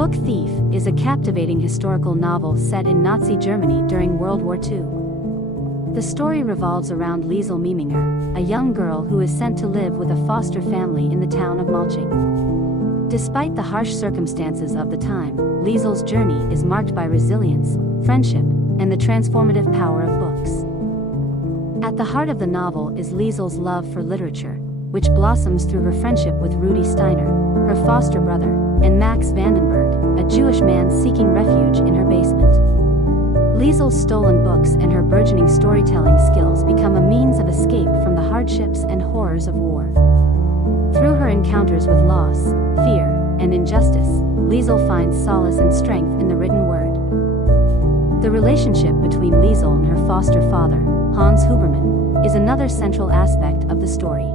Book Thief is a captivating historical novel set in Nazi Germany during World War II. The story revolves around Liesel Meminger, a young girl who is sent to live with a foster family in the town of Mulching. Despite the harsh circumstances of the time, Liesel's journey is marked by resilience, friendship, and the transformative power of books. At the heart of the novel is Liesel's love for literature, which blossoms through her friendship with Rudi Steiner, her foster brother, and Max Vandenberg, a Jewish man seeking refuge in her basement. Liesel's stolen books and her burgeoning storytelling skills become a means of escape from the hardships and horrors of war. Through her encounters with loss, fear, and injustice, Liesel finds solace and strength in the written word. The relationship between Liesel and her foster father, Hans Huberman, is another central aspect of the story.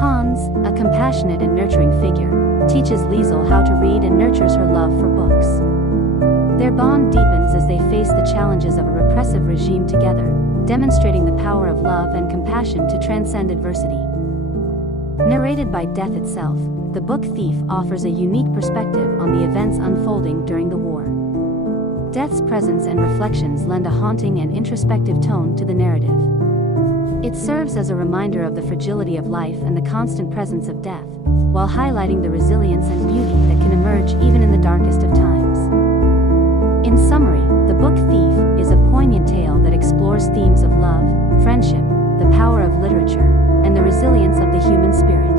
Hans, a compassionate and nurturing figure, teaches Liesel how to read and nurtures her love for books. Their bond deepens as they face the challenges of a repressive regime together, demonstrating the power of love and compassion to transcend adversity. Narrated by death itself, the Book Thief offers a unique perspective on the events unfolding during the war. Death's presence and reflections lend a haunting and introspective tone to the narrative. It serves as a reminder of the fragility of life and the constant presence of death, while highlighting the resilience and beauty that can emerge even in the darkest of times. In summary, The Book Thief is a poignant tale that explores themes of love, friendship, the power of literature, and the resilience of the human spirit.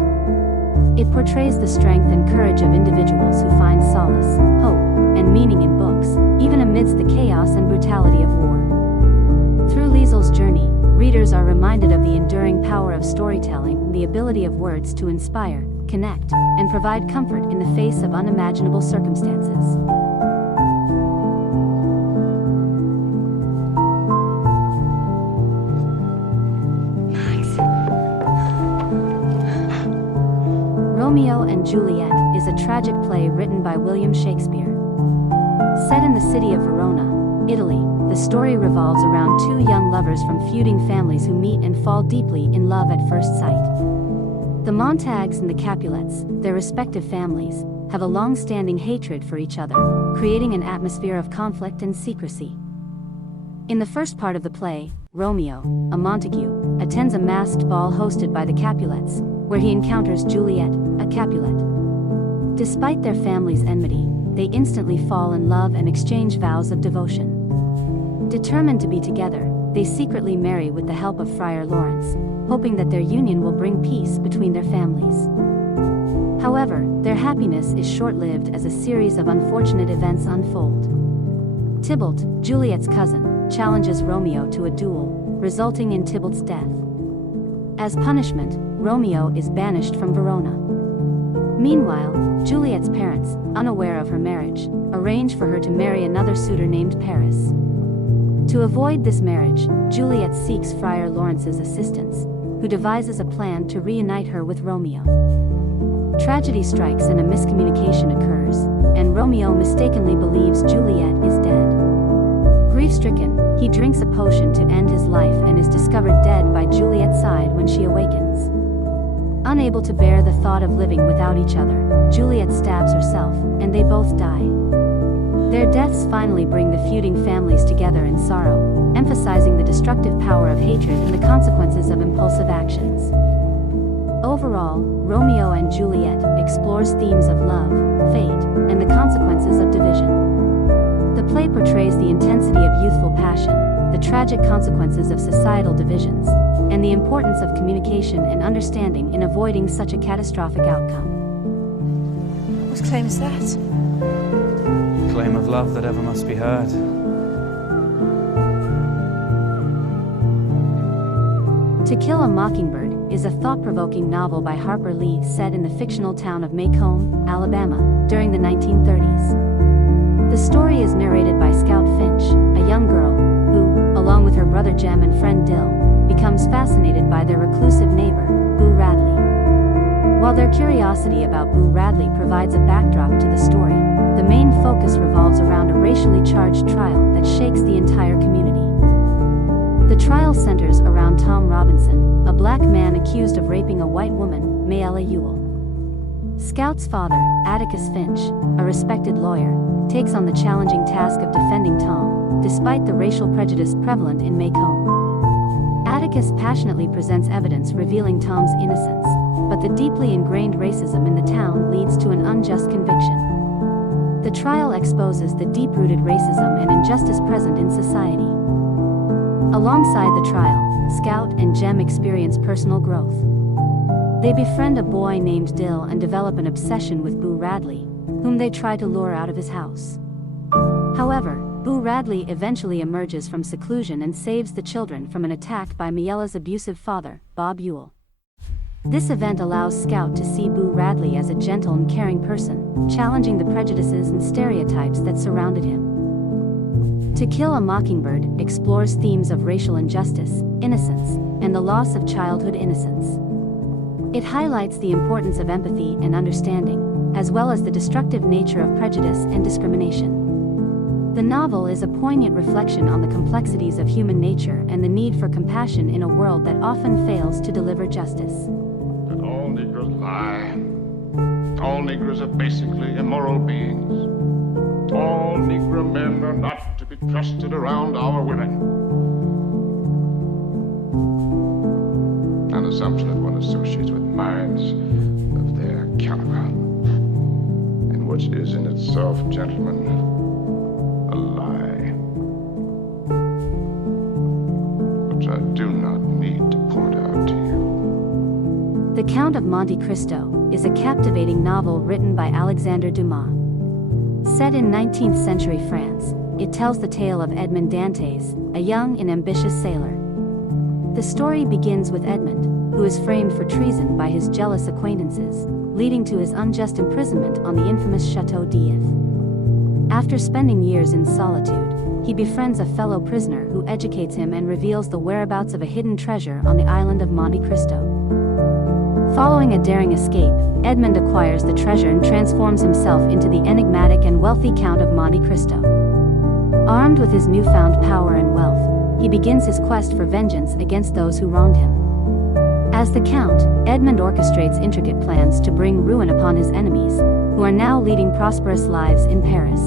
It portrays the strength and courage of individuals who find solace, hope, and meaning in books, even amidst the chaos and brutality of war. Through Liesel's journey, readers are reminded of the enduring power of storytelling, the ability of words to inspire, connect, and provide comfort in the face of unimaginable circumstances. Romeo and Juliet is a tragic play written by William Shakespeare. Set in the city of Verona, Italy, the story revolves around two young lovers from feuding families who meet and fall deeply in love at first sight. The Montagues and the Capulets, their respective families, have a long-standing hatred for each other, creating an atmosphere of conflict and secrecy. In the first part of the play, Romeo, a Montague, attends a masked ball hosted by the Capulets, where he encounters Juliet, a Capulet. Despite their family's enmity, they instantly fall in love and exchange vows of devotion. Determined to be together, they secretly marry with the help of Friar Lawrence, hoping that their union will bring peace between their families. However, their happiness is short-lived as a series of unfortunate events unfold. Tybalt, Juliet's cousin, challenges Romeo to a duel, resulting in Tybalt's death. As punishment, Romeo is banished from Verona. Meanwhile, Juliet's parents, unaware of her marriage, arrange for her to marry another suitor named Paris. To avoid this marriage, Juliet seeks Friar Lawrence's assistance, who devises a plan to reunite her with Romeo. Tragedy strikes and a miscommunication occurs, and Romeo mistakenly believes Juliet is dead. Grief-stricken, he drinks a potion to end his life and is discovered dead by Juliet's side when she awakens. Unable to bear the thought of living without each other, Juliet stabs herself, and they both die. Their deaths finally bring the feuding families together in sorrow, emphasizing the destructive power of hatred and the consequences of impulsive actions. Overall, Romeo and Juliet explores themes of love, fate, and the consequences of division. The play portrays the intensity of youthful passion, the tragic consequences of societal divisions, and the importance of communication and understanding in avoiding such a catastrophic outcome. What claim is that? Claim of love that ever must be heard. To Kill a Mockingbird is a thought-provoking novel by Harper Lee set in the fictional town of Macomb, Alabama, during the 1930s. The story is narrated by Scout Finch, a young girl who, along with her brother Jem and friend Dill, becomes fascinated by their reclusive neighbor, Boo Radley. While their curiosity about Boo Radley provides a backdrop to the story, the main focus revolves around a racially charged trial that shakes the entire community. The trial centers around Tom Robinson, a black man accused of raping a white woman, Mayella Ewell. Scout's father, Atticus Finch, a respected lawyer, takes on the challenging task of defending Tom, despite the racial prejudice prevalent in Macomb. Atticus passionately presents evidence revealing Tom's innocence, but the deeply ingrained racism in the town leads to an unjust conviction. The trial exposes the deep-rooted racism and injustice present in society. Alongside the trial, Scout and Jem experience personal growth. They befriend a boy named Dill and develop an obsession with Boo Radley, whom they try to lure out of his house. However, Boo Radley eventually emerges from seclusion and saves the children from an attack by Miela's abusive father, Bob Ewell. This event allows Scout to see Boo Radley as a gentle and caring person, challenging the prejudices and stereotypes that surrounded him. To Kill a Mockingbird explores themes of racial injustice, innocence, and the loss of childhood innocence. It highlights the importance of empathy and understanding, as well as the destructive nature of prejudice and discrimination. The novel is a poignant reflection on the complexities of human nature and the need for compassion in a world that often fails to deliver justice. That all Negroes lie. All Negroes are basically immoral beings. All Negro men are not to be trusted around our women. An assumption that one associates with minds of their caliber, and which is in itself, gentlemen, a lie, which I do not need to point out to you. The Count of Monte Cristo is a captivating novel written by Alexandre Dumas. Set in 19th century France, it tells the tale of Edmond Dantes, a young and ambitious sailor. The story begins with Edmond, who is framed for treason by his jealous acquaintances, leading to his unjust imprisonment on the infamous Chateau d'If. After spending years in solitude, he befriends a fellow prisoner who educates him and reveals the whereabouts of a hidden treasure on the island of Monte Cristo. Following a daring escape, Edmond acquires the treasure and transforms himself into the enigmatic and wealthy Count of Monte Cristo. Armed with his newfound power and wealth, he begins his quest for vengeance against those who wronged him. As the Count, Edmond orchestrates intricate plans to bring ruin upon his enemies, who are now leading prosperous lives in Paris.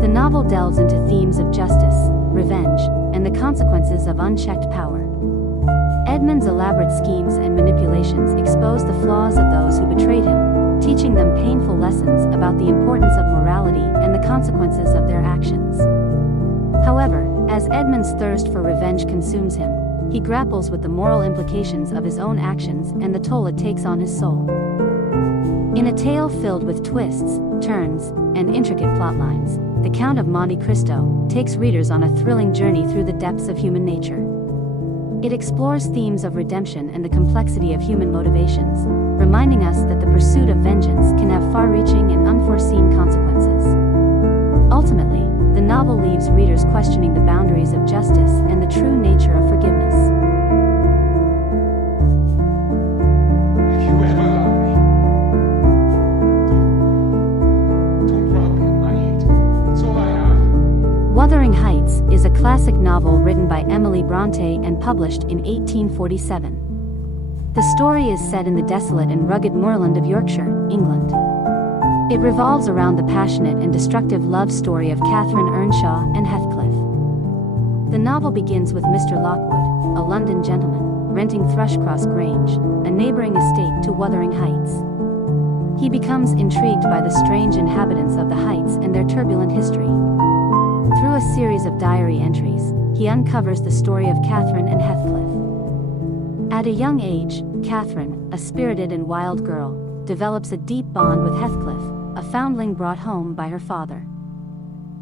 The novel delves into themes of justice, revenge, and the consequences of unchecked power. Edmond's elaborate schemes and manipulations expose the flaws of those who betrayed him, teaching them painful lessons about the importance of morality and the consequences of their actions. However, as Edmond's thirst for revenge consumes him, he grapples with the moral implications of his own actions and the toll it takes on his soul. In a tale filled with twists, turns, and intricate plotlines, The Count of Monte Cristo takes readers on a thrilling journey through the depths of human nature. It explores themes of redemption and the complexity of human motivations, reminding us that the pursuit of vengeance can have far-reaching and unforeseen consequences. Ultimately, the novel leaves readers questioning the boundaries of justice and the true nature of forgiveness. If you ever love me, don't rob me of my hate. That's all I have. Wuthering Heights is a classic novel written by Emily Bronte and published in 1847. The story is set in the desolate and rugged moorland of Yorkshire, England. It revolves around the passionate and destructive love story of Catherine Earnshaw and Heathcliff. The novel begins with Mr. Lockwood, a London gentleman, renting Thrushcross Grange, a neighboring estate to Wuthering Heights. He becomes intrigued by the strange inhabitants of the Heights and their turbulent history. Through a series of diary entries, he uncovers the story of Catherine and Heathcliff. At a young age, Catherine, a spirited and wild girl, develops a deep bond with Heathcliff, a foundling brought home by her father.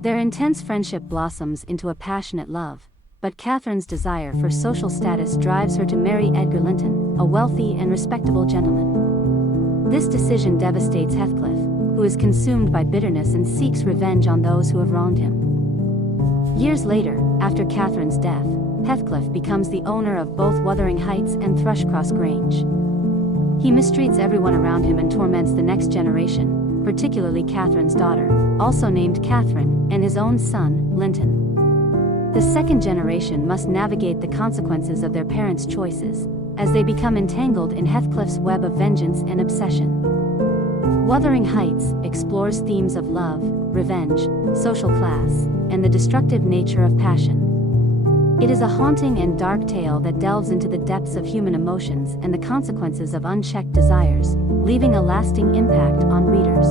Their intense friendship blossoms into a passionate love, but Catherine's desire for social status drives her to marry Edgar Linton, a wealthy and respectable gentleman. This decision devastates Heathcliff, who is consumed by bitterness and seeks revenge on those who have wronged him. Years later, after Catherine's death, Heathcliff becomes the owner of both Wuthering Heights and Thrushcross Grange. He mistreats everyone around him and torments the next generation, particularly Catherine's daughter, also named Catherine, and his own son, Linton. The second generation must navigate the consequences of their parents' choices, as they become entangled in Heathcliff's web of vengeance and obsession. Wuthering Heights explores themes of love, revenge, social class, and the destructive nature of passion. It is a haunting and dark tale that delves into the depths of human emotions and the consequences of unchecked desires, leaving a lasting impact on readers.